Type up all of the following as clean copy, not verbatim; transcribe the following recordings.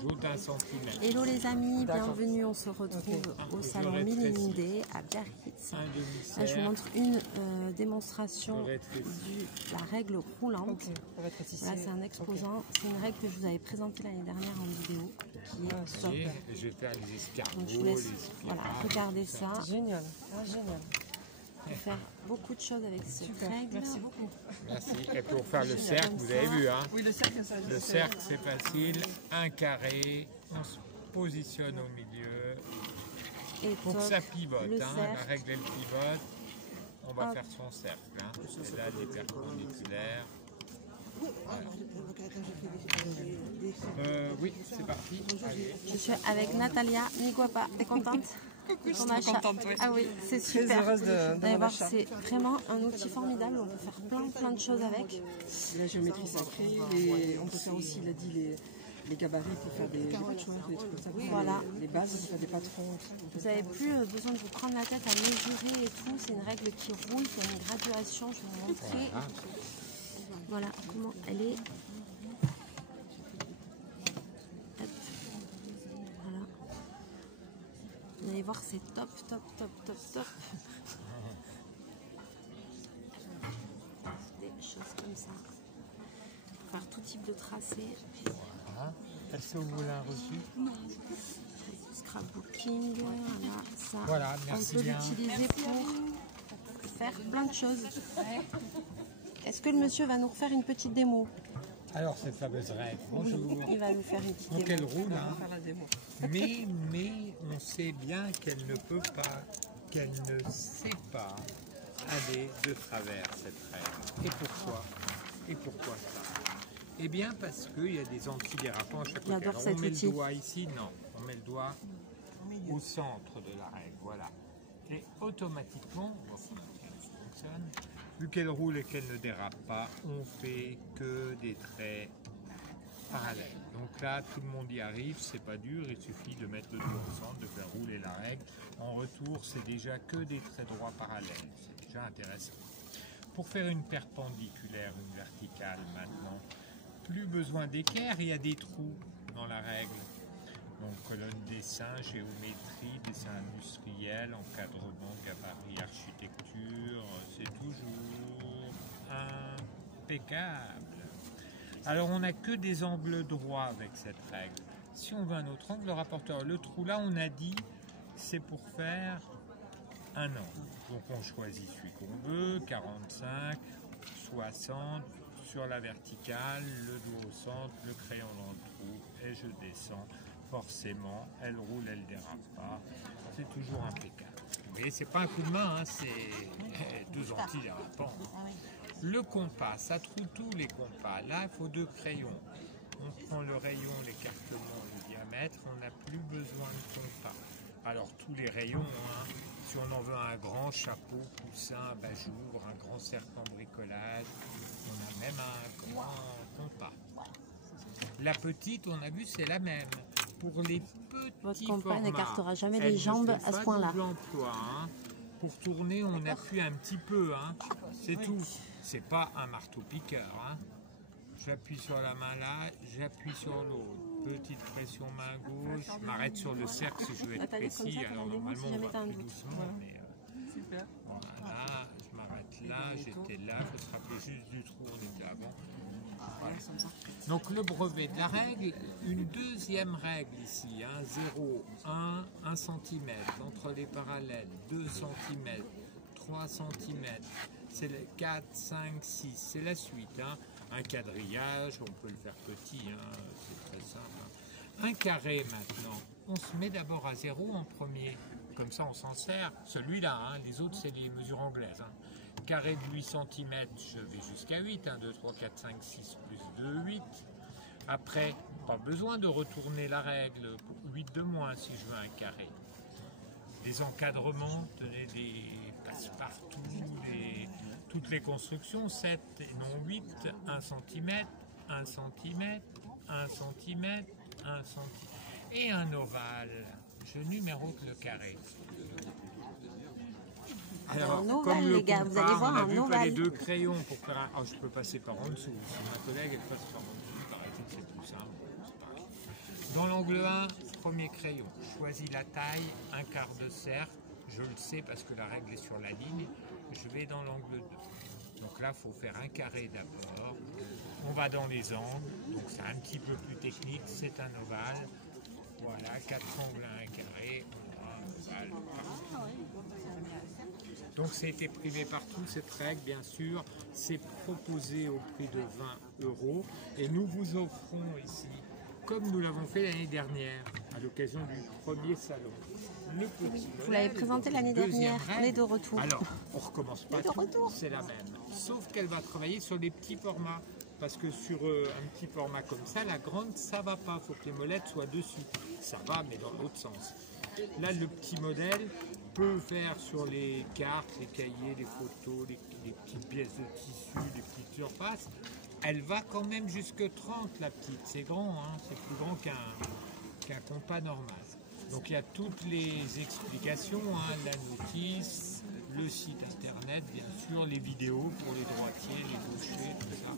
J'ajoute 1 cm. Hello les amis, bienvenue, on se retrouve au salon Milindé à Biarritz. Là, je vous montre une démonstration de la règle roulante. Là c'est un exposant, c'est une règle que je vous avais présentée l'année dernière en vidéo qui est top. Je vais faire les escargots, Donc, je vous laisse, voilà, regardez ça. Génial, génial. On peut faire beaucoup de choses avec cette règle. Merci beaucoup. Merci. Et pour faire le cercle, vous avez vu, hein? Oui, le cercle, ça. Le cercle, c'est facile. Un carré, on se positionne au milieu. Et Pour que ça pivote, le hein? cercle. La règle, elle pivote. On va faire son cercle. Hein? Et là, les perpendiculaires. Voilà. Oui, c'est parti. Allez. Je suis avec Natalia Miguapa. T'es contente? Je suis très contente, oui. Ah oui, c'est super. Très heureuse de Vous allez mon voir, achat. c'est vraiment un outil formidable. On peut faire plein de choses avec. La géométrie sacrée, on peut faire aussi, il a dit, les gabarits pour faire des patchworks, des trucs comme ça. Voilà. Les bases pour faire des patrons. Vous n'avez plus besoin de vous prendre la tête à mesurer et tout. C'est une règle qui roule, qui a une graduation. Je vais vous montrer. Voilà comment elle est. Hop. Voilà. Vous allez voir, c'est top. Des choses comme ça. Pour faire tout type de tracé. Voilà. Est-ce que vous voulez un reçu? Scrapbooking, voilà, ça. Voilà, merci on peut bien. l'utiliser pour faire plein de choses. Est-ce que le monsieur va nous refaire une petite démo? Alors, cette fameuse règle, bonjour. Il va nous faire une petite Donc, démo. elle roule, hein? Faire la démo. Mais on sait bien qu'elle ne peut pas, qu'elle ne sait pas aller de travers cette règle. Et pourquoi ça? Eh bien parce qu'il y a des antidérapants à chaque côté. J'adore Alors, cet on met outil. le doigt ici, non, on met le doigt au centre de la règle, voilà. Et automatiquement, on va voir comment ça fonctionne. Vu qu'elle roule et qu'elle ne dérape pas, on fait que des traits parallèles. Donc là, tout le monde y arrive, c'est pas dur, il suffit de mettre le doigt au centre, de faire rouler la règle. En retour, c'est déjà que des traits droits parallèles, c'est déjà intéressant. Pour faire une perpendiculaire, une verticale maintenant, plus besoin d'équerre, il y a des trous dans la règle. Donc colonne dessin, géométrie, dessin industriel, encadrement, gabarit, architecture, c'est toujours impeccable. Alors on n'a que des angles droits avec cette règle. Si on veut un autre angle, le rapporteur, le trou là on a dit c'est pour faire un angle. Donc on choisit celui qu'on veut, 45, 60, sur la verticale, le doigt au centre, le crayon dans le trou et je descends. Forcément, elle roule, elle dérape pas. C'est toujours impeccable. Mais c'est pas un coup de main, hein, c'est deux antidérapants. Le compas, ça trouve tous les compas. Là, il faut deux crayons. On prend le rayon, l'écartement, le diamètre. On n'a plus besoin de compas. Alors tous les rayons, hein, si on en veut un grand chapeau, poussin, abat-jour, un grand cercle en bricolage, on a même un grand compas. La petite, on a vu, c'est la même. Pour les petits Votre compas formats, n'écartera jamais elle les jambes ne fait à ce pas point-là. double emploi, hein. Pour tourner, on appuie un petit peu, hein. C'est tout. C'est pas un marteau-piqueur. Hein. J'appuie sur la main là, j'appuie sur l'autre. Petite pression main gauche, je m'arrête sur le cercle si je veux être précis. Alors normalement, on va plus doucement, mais Super. voilà, je m'arrête là, j'étais là, il faut se rappeler juste du trou, on était avant. Voilà. Donc le brevet de la règle, une deuxième règle ici, hein, 0, 1 cm, entre les parallèles, 2 cm, 3 cm, c'est le 4, 5, 6, c'est la suite. Hein. Un quadrillage, on peut le faire petit, hein, c'est très simple. Hein. Un carré maintenant, on se met d'abord à 0 en premier, comme ça on s'en sert. Celui-là, hein, les autres c'est les mesures anglaises. Hein. Carré de 8 cm, je vais jusqu'à 8, 1, 2, 3, 4, 5, 6, plus 2, 8. Après, pas besoin de retourner la règle, 8 de moins si je veux un carré. Les encadrements, tenez des passe-partout, toutes les constructions, 7 et non 8, 1 cm, 1 cm, 1 cm, 1 cm. Et un ovale, je numérote le carré. Alors, Un ovale, comme le les gars, vous compas, allez voir on a un vu pas ovale. les deux crayons pour faire un... Oh, je peux passer par en dessous. Si ma collègue elle passe par en dessous, par exemple, c'est plus simple. Dans l'angle 1, premier crayon, choisis la taille, 1/4 de cercle. Je le sais parce que la règle est sur la ligne. Je vais dans l'angle 2. Donc là, il faut faire un carré d'abord. On va dans les angles, donc c'est un petit peu plus technique. C'est un ovale. Voilà, 4 angles à 1 carré. Voilà, donc c'est été privé partout, cette règle, bien sûr. C'est proposé au prix de 20 €. Et nous vous offrons ici, comme nous l'avons fait l'année dernière, à l'occasion du premier salon. Vous l'avez présenté l'année dernière, on est de retour. Alors, on ne recommence pas tout, c'est la même. Sauf qu'elle va travailler sur les petits formats. Parce que sur un petit format comme ça, la grande, ça ne va pas. Il faut que les molettes soient dessus. Ça va, mais dans l'autre sens. Là, le petit modèle peut faire sur les cartes, les cahiers, les photos, les petites pièces de tissu, les petites surfaces. Elle va quand même jusque 30, la petite. C'est grand, hein, c'est plus grand qu'un compas normal. Donc il y a toutes les explications, hein, la notice, le site internet, bien sûr, les vidéos pour les droitiers, les gauchers, tout ça.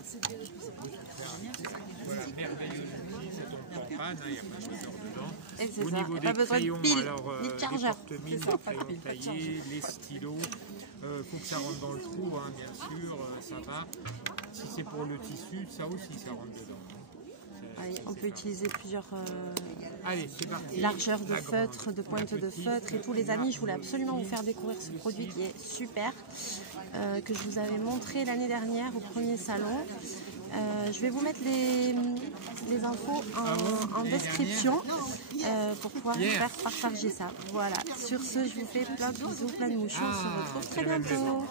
Voilà, merveilleux outil, ça tombe pas en panne, il n'y a pas de moteur dedans. Au niveau des crayons, alors les porte-mines, les crayons taillés, les stylos, il faut que ça rentre dans le trou, hein, bien sûr, ça va. Si c'est pour le tissu, ça aussi, ça rentre dedans. Allez, on peut utiliser plusieurs largeurs de feutre, de pointe de feutre et tout. Les amis, je voulais absolument vous faire découvrir ce produit qui est super, que je vous avais montré l'année dernière au premier salon. Je vais vous mettre les infos en description pour pouvoir vous faire partager ça. Voilà, sur ce, je vous fais plein de bisous, plein de mouchons. On se retrouve très bientôt.